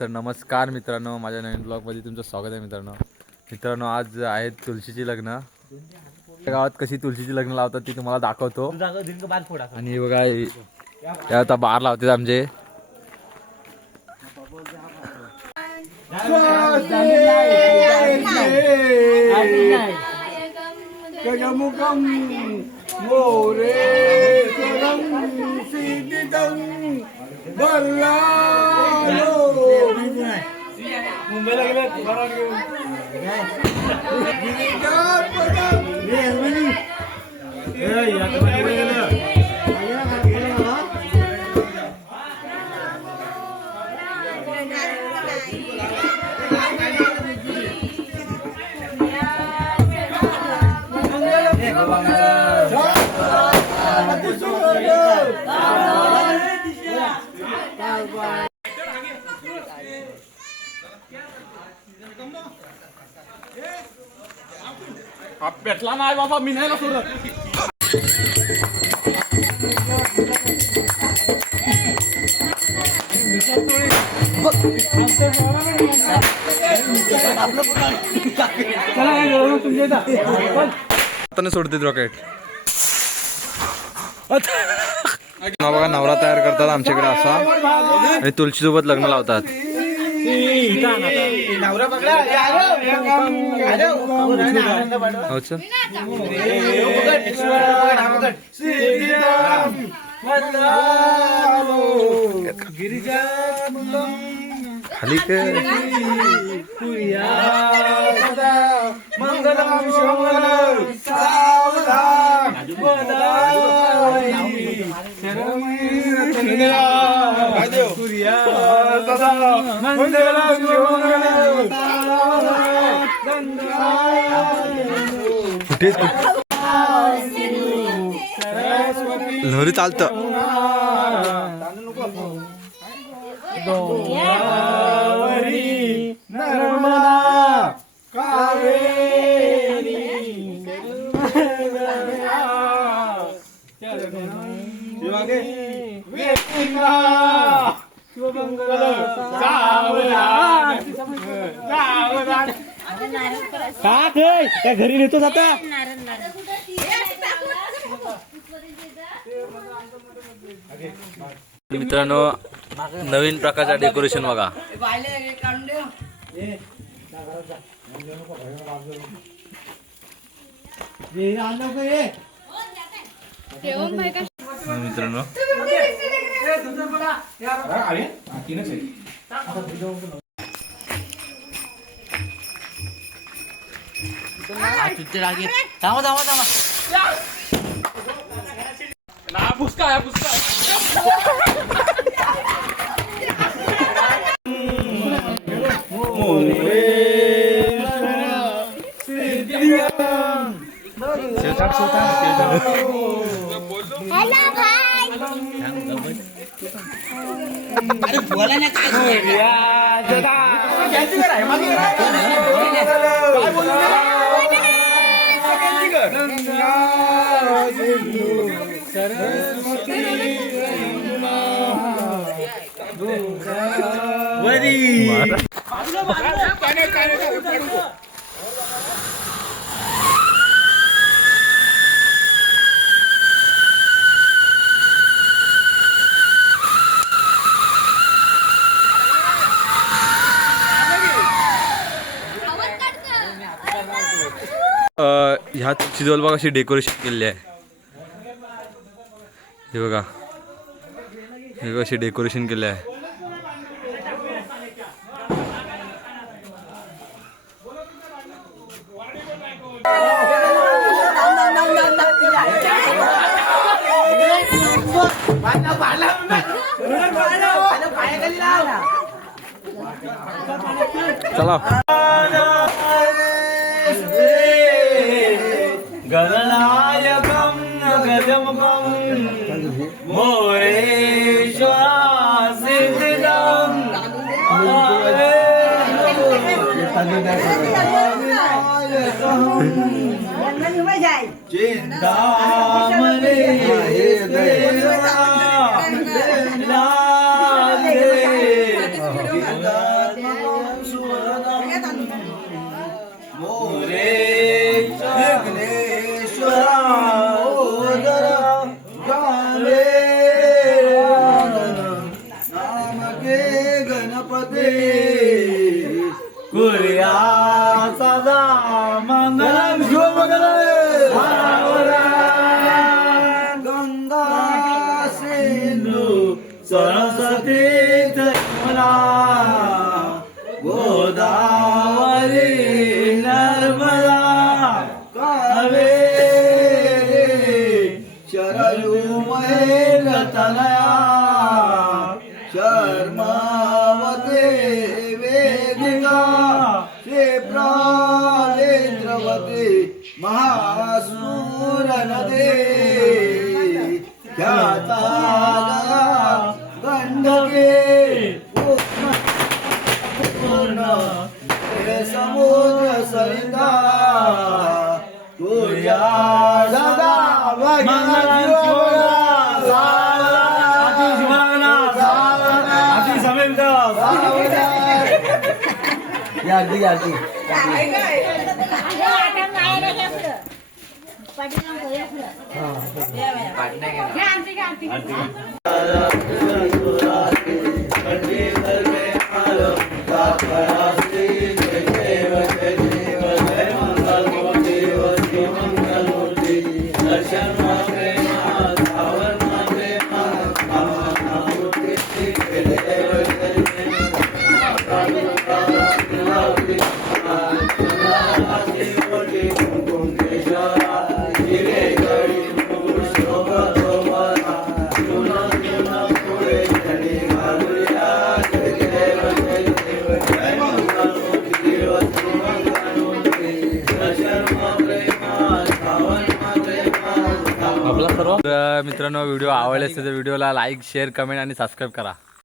तर नमस्कार मित्रांनो, माझ्या नवीन ब्लॉगमध्ये तुमचं स्वागत आहे मित्रांनो. आज आहेत तुळशीची लग्न. गावात कशी तुळशीची लग्न लावतात ती तुम्हाला दाखवतो. आणि बघा हे आता बार लावतात आमचे. मुंबईला गेले पेटला नाही बाबा, मी नाही सोडत. आता सोडते रॉकेट. बघा नवरा तयार करतात आमच्याकडे असा, आणि तुळशी सोबत लग्न लावतात. खाली लहरी चालत. त्या घरी नेतो आता. मित्रांनो, नवीन प्रकारचा डेकोरेशन बघा. मित्रांनो बोला ना ह्या तुळशीजवळ बघा अशी डेकोरेशन केलेली आहे. हे बघा, हे कशी डेकोरेशन केले आहे. चला गणनायकं गजमुखं मोरेश्वरा सिद्धिदं चिंतामणि देवा लागे कुर्या सदा मंगलम गंगा सिंधू सरस्वती जमुना गोदावरी नर्मदा कावेरी शरयू महेंद्रतनया शर्मावते वेदिका क्षिप्रालेन्द्रवती महासूरनदे ख्याता गंडके पूर्ण हे समुद्र सरिता तुझ्या सदा मंगलम मित्रांनो व्हिडिओ आवडले असेल तर व्हिडिओला लाईक शेअर कमेंट आणि सबस्क्राईब करा.